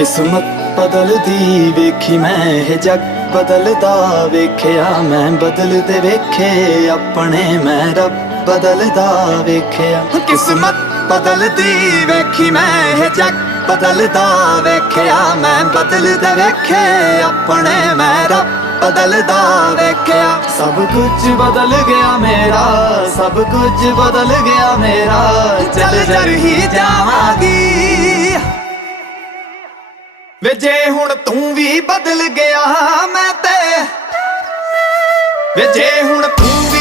किस्मत बदलदी वेखी मैं ये जग बदलदा वेखिया मैं बदलदे वेखे अपने मैं रब बदलदा वेखिया। किस्मत बदलदी वेखी मैं ये जग बदलदा वेखिया मैं बदलदे वेखे अपने मैं रब बदलदा वेखिया। सब कुछ बदल गया मेरा, सब कुछ बदल गया मेरा, चल जर ही जावांगी वे जे हुण तू भी बदल गया मैं ते वे जे हुण तू भी